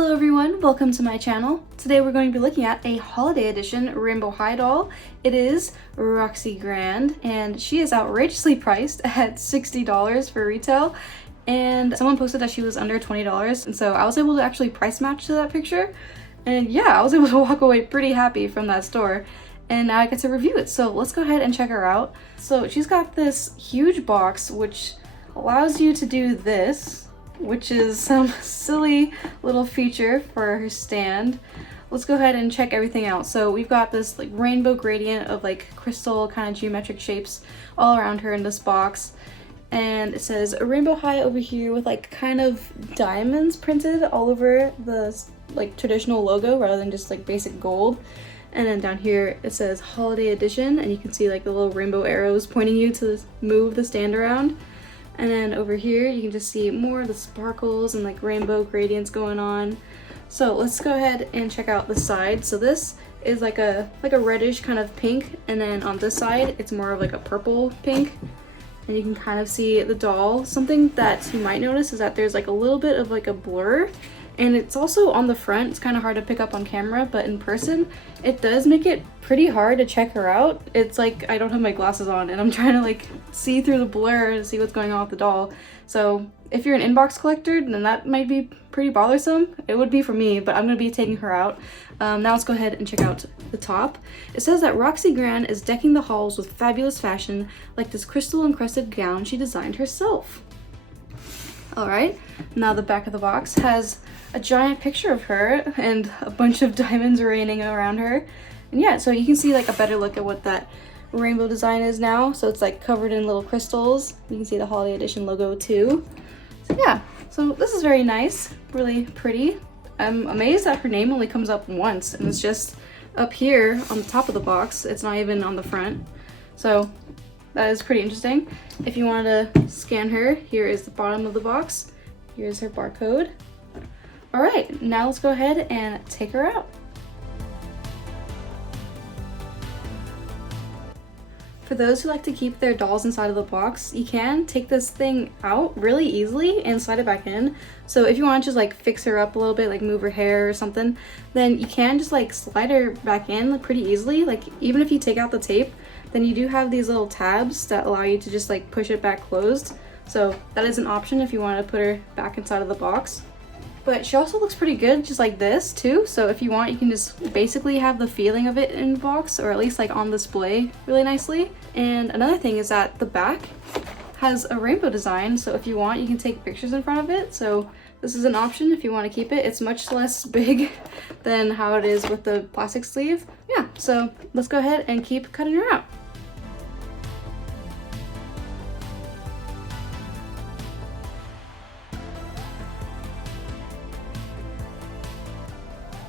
Hello everyone, welcome to my channel. Today we're going to be looking at a holiday edition Rainbow High doll. It is Roxie Grand and she is outrageously priced at $60 for retail, and someone posted that she was under $20, and so I was able to actually price match to that picture, and yeah, I was able to walk away pretty happy from that store, and now I get to review it. So let's go ahead and check her out. So she's got this huge box which allows you to do this, which is some silly little feature for her stand. Let's go ahead and check everything out. So we've got this like rainbow gradient of like crystal kind of geometric shapes all around her in this box. And it says a rainbow high over here with like kind of diamonds printed all over the like traditional logo rather than just like basic gold. And then down here it says holiday edition, and you can see like the little rainbow arrows pointing you to move the stand around. And then over here you can just see more of the sparkles and like rainbow gradients going on. So let's go ahead and check out the side. So this is like a reddish kind of pink, and then on this side it's more of like a purple pink. And you can kind of see the doll. Something that you might notice is that there's like a little bit of like a blur, and it's also on the front. It's kind of hard to pick up on camera, but in person it does make it pretty hard to check her out. It's like I don't have my glasses on and I'm trying to like see through the blur to see what's going on with the doll. So if you're an inbox collector, then that might be pretty bothersome. It would be for me, but I'm going to be taking her out. Now let's go ahead and check out the top. It says that Roxie Grand is decking the halls with fabulous fashion, like this crystal encrusted gown she designed herself. Alright, now the back of the box has a giant picture of her and a bunch of diamonds raining around her. And yeah, so you can see like a better look at what that rainbow design is now. So it's like covered in little crystals. You can see the holiday edition logo too. So yeah, so this is very nice, really pretty. I'm amazed that her name only comes up once, and it's just up here on the top of the box. It's not even on the front. So that is pretty interesting. If you wanted to scan her, here is the bottom of the box. Here's her barcode. All right, now let's go ahead and take her out. For those who like to keep their dolls inside of the box, you can take this thing out really easily and slide it back in. So if you want to just like fix her up a little bit, like move her hair or something, then you can just like slide her back in pretty easily. Like even if you take out the tape, then you do have these little tabs that allow you to just like push it back closed. So that is an option if you want to put her back inside of the box. But she also looks pretty good just like this too, so if you want you can just basically have the feeling of it in the box, or at least like on display really nicely. And another thing is that the back has a rainbow design, so if you want you can take pictures in front of it. So this is an option if you want to keep it. It's much less big than how it is with the plastic sleeve. Yeah, so let's go ahead and keep cutting her out.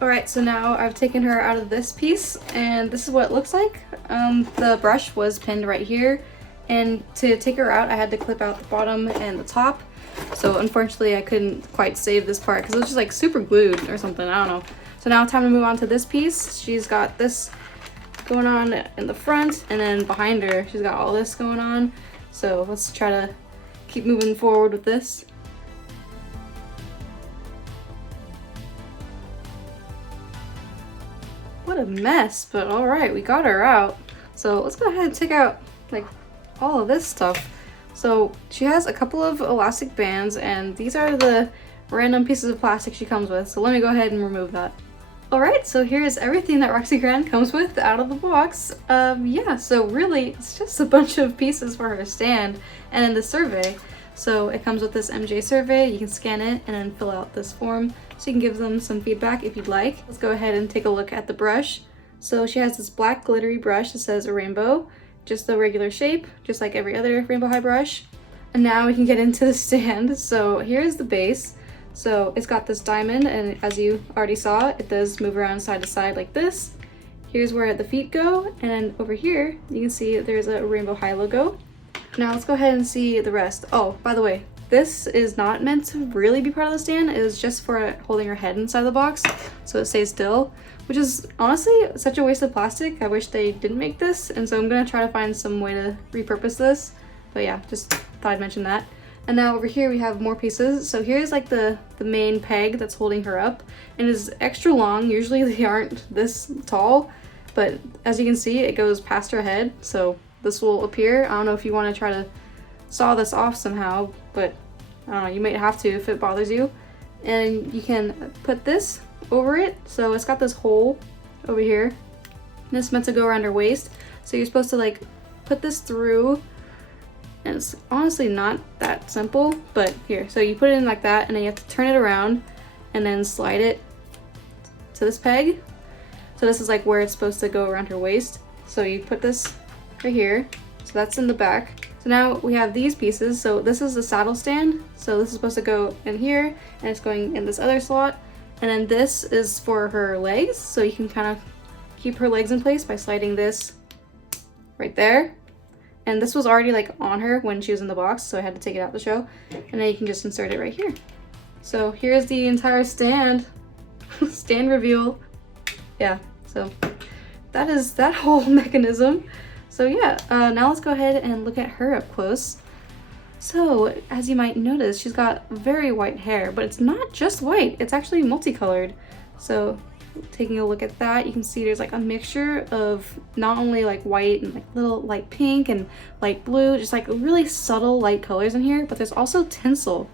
Alright, so now I've taken her out of this piece, and this is what it looks like. The brush was pinned right here, and to take her out I had to clip out the bottom and the top. So unfortunately I couldn't quite save this part because it was just like super glued or something, I don't know. So now time to move on to this piece. She's got this going on in the front, and then behind her she's got all this going on. So let's try to keep moving forward with this. What a mess, but all right, we got her out. So let's go ahead and take out like all of this stuff. So she has a couple of elastic bands, and these are the random pieces of plastic she comes with. So let me go ahead and remove that. All right, so here's everything that Roxie Grand comes with out of the box. Yeah, so really it's just a bunch of pieces for her stand and then the survey. So it comes with this MJ survey. You can scan it and then fill out this form, so you can give them some feedback if you'd like. Let's go ahead and take a look at the brush. So she has this black glittery brush that says a rainbow, just the regular shape, just like every other rainbow high brush. And now we can get into the stand. So here's the base. So it's got this diamond, and as you already saw, it does move around side to side like this. Here's where the feet go, and then over here you can see there's a rainbow high logo. Now let's go ahead and see the rest. Oh, by the way, this is not meant to really be part of the stand. It is just for holding her head inside the box so it stays still, which is honestly such a waste of plastic. I wish they didn't make this, and so I'm gonna try to find some way to repurpose this. But yeah, just thought I'd mention that. And now over here we have more pieces. So here's like the main peg that's holding her up, and is extra long. Usually they aren't this tall, but as you can see, it goes past her head. So this will appear. I don't know if you want to try to saw this off somehow, but I don't know, you might have to if it bothers you. And you can put this over it. So it's got this hole over here. And it's meant to go around her waist. So you're supposed to like put this through. And it's honestly not that simple, but here. So you put it in like that, and then you have to turn it around and then slide it to this peg. So this is like where it's supposed to go around her waist. So you put this right here. So that's in the back. So now we have these pieces. So this is the saddle stand. So this is supposed to go in here, and it's going in this other slot. And then this is for her legs. So you can kind of keep her legs in place by sliding this right there. And this was already like on her when she was in the box, so I had to take it out to show. And then you can just insert it right here. So here's the entire stand. Stand reveal. Yeah, so that is that whole mechanism. So yeah, now let's go ahead and look at her up close. So as you might notice, she's got very white hair, but it's not just white, it's actually multicolored. So taking a look at that, you can see there's like a mixture of not only like white and like little light pink and light blue, just like really subtle light colors in here, but there's also tinsel.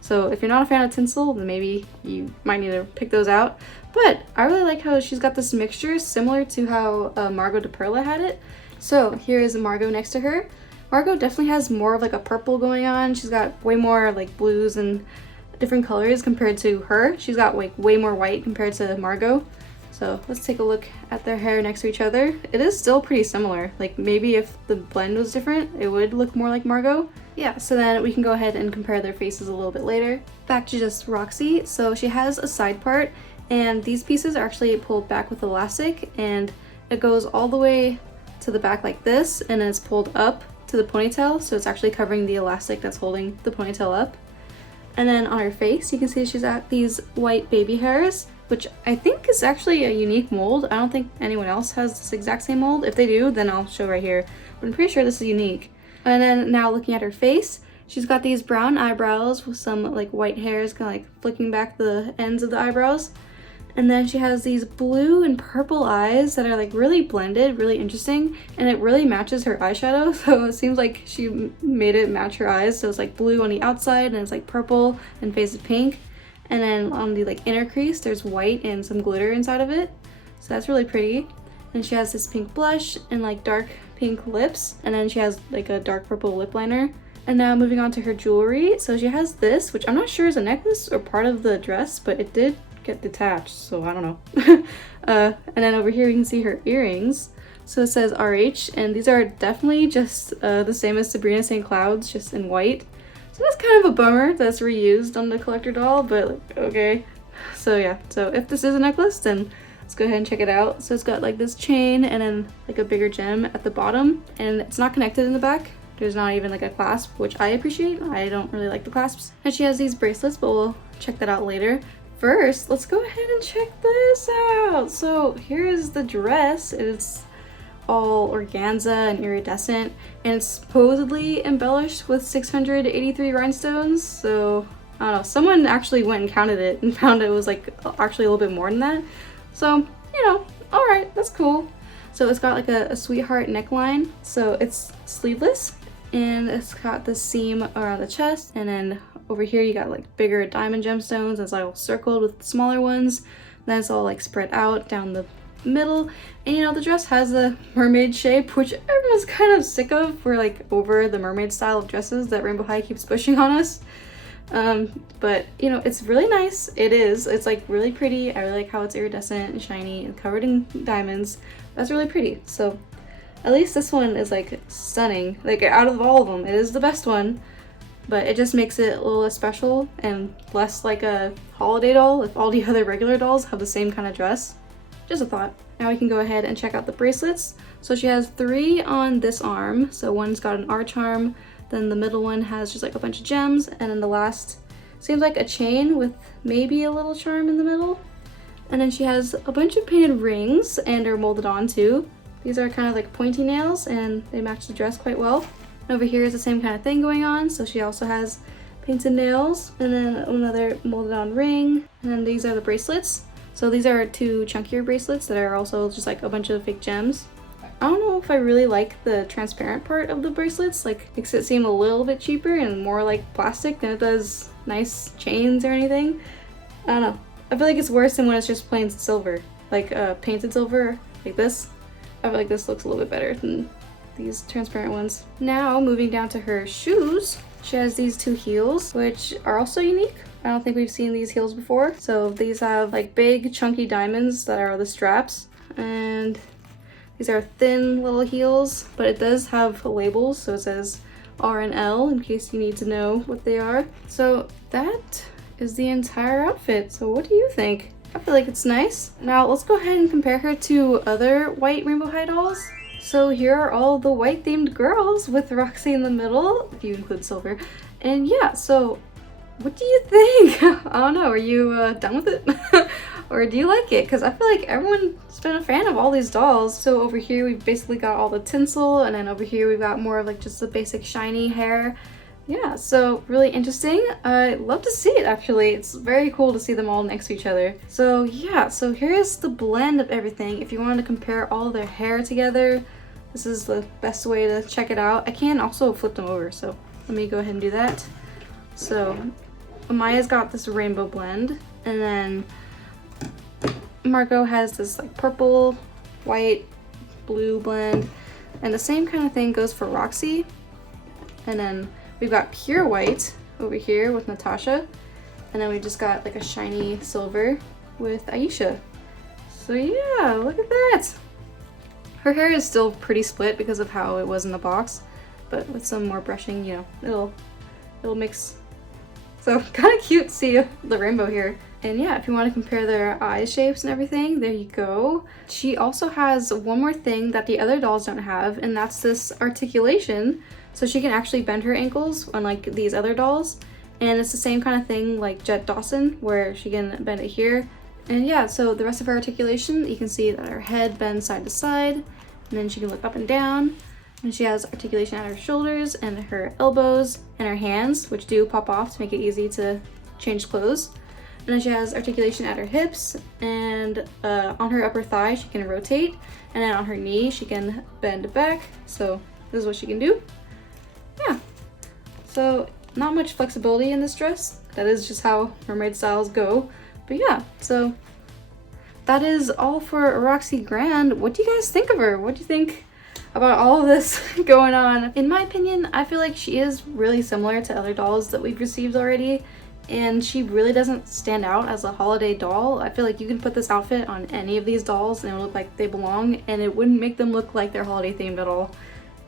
So if you're not a fan of tinsel, then maybe you might need to pick those out. But I really like how she's got this mixture similar to how Margot de Perla had it. So here is Margot next to her. Margot definitely has more of like a purple going on. She's got way more like blues and different colors compared to her. She's got like way more white compared to Margot. So let's take a look at their hair next to each other. It is still pretty similar. Like maybe if the blend was different, it would look more like Margot. Yeah, so then we can go ahead and compare their faces a little bit later. Back to just Roxie. So she has a side part, and these pieces are actually pulled back with elastic, and it goes all the way to the back like this, and then it's pulled up to the ponytail, so it's actually covering the elastic that's holding the ponytail up. And then on her face, you can see she's got these white baby hairs, which I think is actually a unique mold. I don't think anyone else has this exact same mold. If they do, then I'll show right here. But I'm pretty sure this is unique. And then now looking at her face, she's got these brown eyebrows with some like white hairs kind of like flicking back the ends of the eyebrows. And then she has these blue and purple eyes that are like really blended, really interesting, and it really matches her eyeshadow. So it seems like she made it match her eyes. So it's like blue on the outside, and it's like purple and faded pink. And then on the like inner crease, there's white and some glitter inside of it. So that's really pretty. And she has this pink blush and like dark pink lips. And then she has like a dark purple lip liner. And now moving on to her jewelry. So she has this, which I'm not sure is a necklace or part of the dress, but it did get detached, so I don't know. And then over here you can see her earrings. So it says RH, and these are definitely just the same as Sabrina St. Cloud's, just in white. So that's kind of a bummer that's reused on the collector doll, but like, okay. So yeah, so if this is a necklace, then let's go ahead and check it out. So it's got like this chain and then like a bigger gem at the bottom, and it's not connected in the back. There's not even like a clasp, which I appreciate. I don't really like the clasps. And she has these bracelets, but we'll check that out later. First, let's go ahead and check this out. So here is the dress. It's all organza and iridescent, and it's supposedly embellished with 683 rhinestones. So I don't know, someone actually went and counted it and found it was like actually a little bit more than that. So, you know, all right, that's cool. So it's got like a sweetheart neckline. So it's sleeveless, and it's got the seam around the chest, and then over here you got like bigger diamond gemstones. It's all circled with smaller ones. Then it's all like spread out down the middle. And you know, the dress has a mermaid shape, which everyone's kind of sick of. We're like over the mermaid style of dresses that Rainbow High keeps pushing on us. But you know, it's really nice. It is. It's like really pretty. I really like how it's iridescent and shiny and covered in diamonds. That's really pretty. So at least this one is like stunning. Like out of all of them, it is the best one. But it just makes it a little less special and less like a holiday doll if all the other regular dolls have the same kind of dress. Just a thought. Now we can go ahead and check out the bracelets. So she has 3 on this arm. So one's got an R charm, then the middle one has just like a bunch of gems, and then the last seems like a chain with maybe a little charm in the middle. And then she has a bunch of painted rings and are molded on too. These are kind of like pointy nails and they match the dress quite well. And over here is the same kind of thing going on. So she also has painted nails, and then another molded on ring, and then these are the bracelets. So these are 2 chunkier bracelets that are also just like a bunch of fake gems. I don't know if I really like the transparent part of the bracelets, like makes it seem a little bit cheaper and more like plastic than it does nice chains or anything. I don't know. I feel like it's worse than when it's just plain silver, like painted silver like this. I feel like this looks a little bit better than these transparent ones. Now moving down to her shoes, she has these 2 heels, which are also unique. I don't think we've seen these heels before. So these have like big chunky diamonds that are the straps, and these are thin little heels, but it does have labels, so it says R and L in case you need to know what they are. So that is the entire outfit. So what do you think? I feel like it's nice. Now let's go ahead and compare her to other white Rainbow High dolls. So here are all the white themed girls with Roxie in the middle, if you include silver. And yeah, so what do you think? I don't know, are you done with it? Or do you like it? Because I feel like everyone's been a fan of all these dolls. So over here we've basically got all the tinsel, and then over here we've got more of like just the basic shiny hair. Yeah, so really interesting. I love to see it actually. It's very cool to see them all next to each other. So yeah, so here's the blend of everything. If you wanted to compare all their hair together, this is the best way to check it out. I can also flip them over, so let me go ahead and do that. So Amaya's got this rainbow blend, and then Margot has this like purple, white, blue blend, and the same kind of thing goes for Roxie. And then we've got pure white over here with Natasha, and then we just got like a shiny silver with Aisha. So yeah, look at that. Her hair is still pretty split because of how it was in the box, but with some more brushing, you know, it'll mix. So kind of cute to see the rainbow here. And yeah, if you want to compare their eye shapes and everything, there you go. She also has one more thing that the other dolls don't have, and that's this articulation. So she can actually bend her ankles, unlike these other dolls. And it's the same kind of thing like Jet Dawson, where she can bend it here. And yeah, so the rest of her articulation, you can see that her head bends side to side, and then she can look up and down. And she has articulation at her shoulders and her elbows and her hands, which do pop off to make it easy to change clothes. And then she has articulation at her hips, and on her upper thigh she can rotate, and then on her knee she can bend back. So this is what she can do. Yeah, so not much flexibility in this dress. That is just how mermaid styles go. But yeah, so that is all for Roxie Grand. What do you guys think of her? What do you think about all of this going on? In my opinion, I feel like she is really similar to other dolls that we've received already, and she really doesn't stand out as a holiday doll. I feel like you can put this outfit on any of these dolls and it would look like they belong, and it wouldn't make them look like they're holiday themed at all.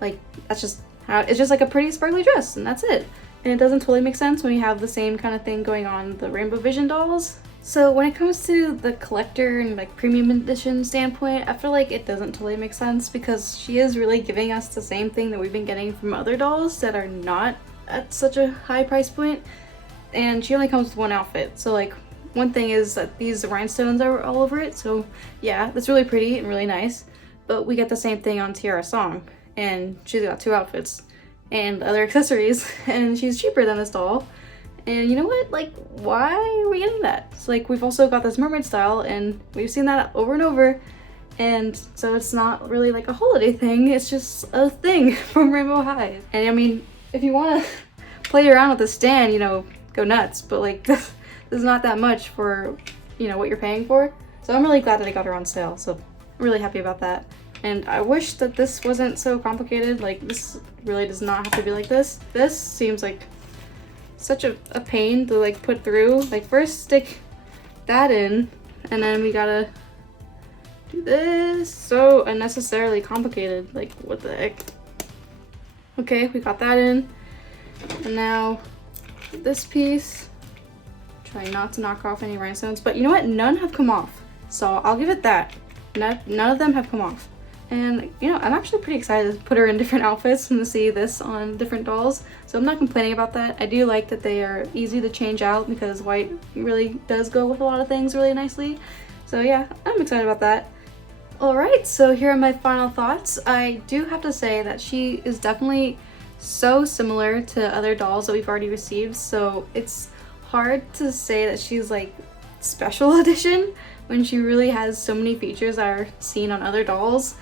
Like, that's just how it's just like a pretty sparkly dress, and that's it. And it doesn't totally make sense when you have the same kind of thing going on the Rainbow Vision dolls. So when it comes to the collector and like premium edition standpoint, I feel like it doesn't totally make sense, because she is really giving us the same thing that we've been getting from other dolls that are not at such a high price point. And she only comes with one outfit. So like, one thing is that these rhinestones are all over it, so yeah, that's really pretty and really nice. But we get the same thing on Tiara Song, and she's got 2 outfits and other accessories, and she's cheaper than this doll. And you know what, like, why are we getting that? It's like, we've also got this mermaid style, and we've seen that over and over, and so it's not really like a holiday thing, it's just a thing from Rainbow High. And I mean, if you want to play around with the stand, you know, go nuts, but like, this is not that much for, you know, what you're paying for. So I'm really glad that I got her on sale, so I'm really happy about that. And I wish that this wasn't so complicated. Like, this really does not have to be like this. This seems like such a pain to like put through. Like, first stick that in, and then we gotta do this. So unnecessarily complicated. Like, what the heck? Okay, we got that in. And now this piece. Try not to knock off any rhinestones, but you know what? None have come off. So I'll give it that. None of them have come off. And, you know, I'm actually pretty excited to put her in different outfits and to see this on different dolls. So I'm not complaining about that. I do like that they are easy to change out, because white really does go with a lot of things really nicely. So yeah, I'm excited about that. Alright, so here are my final thoughts. I do have to say that she is definitely so similar to other dolls that we've already received, so it's hard to say that she's like special edition when she really has so many features that are seen on other dolls.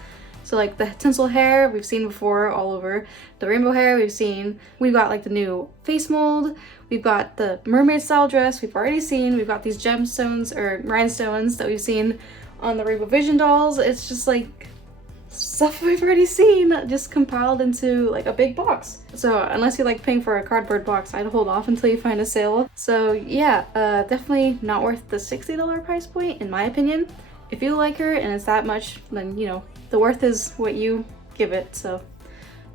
So like the tinsel hair we've seen before all over, the rainbow hair we've got like the new face mold, we've got the mermaid style dress we've already seen, we've got these gemstones or rhinestones that we've seen on the Rainbow Vision dolls. It's just like stuff we've already seen just compiled into like a big box. So unless you like paying for a cardboard box, I'd hold off until you find a sale. So yeah, definitely not worth the $60 price point in my opinion. If you like her and it's that much, then you know, the worth is what you give it. So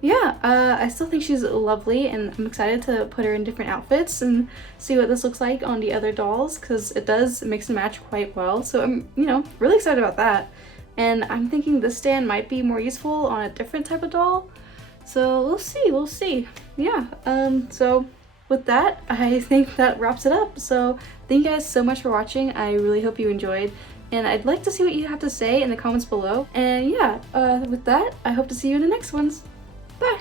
yeah, I still think she's lovely, and I'm excited to put her in different outfits and see what this looks like on the other dolls, because it does mix and match quite well. So I'm, you know, really excited about that. And I'm thinking this stand might be more useful on a different type of doll. So we'll see. Yeah, so with that, I think that wraps it up. So thank you guys so much for watching. I really hope you enjoyed. And I'd like to see what you have to say in the comments below. And yeah, with that, I hope to see you in the next ones. Bye!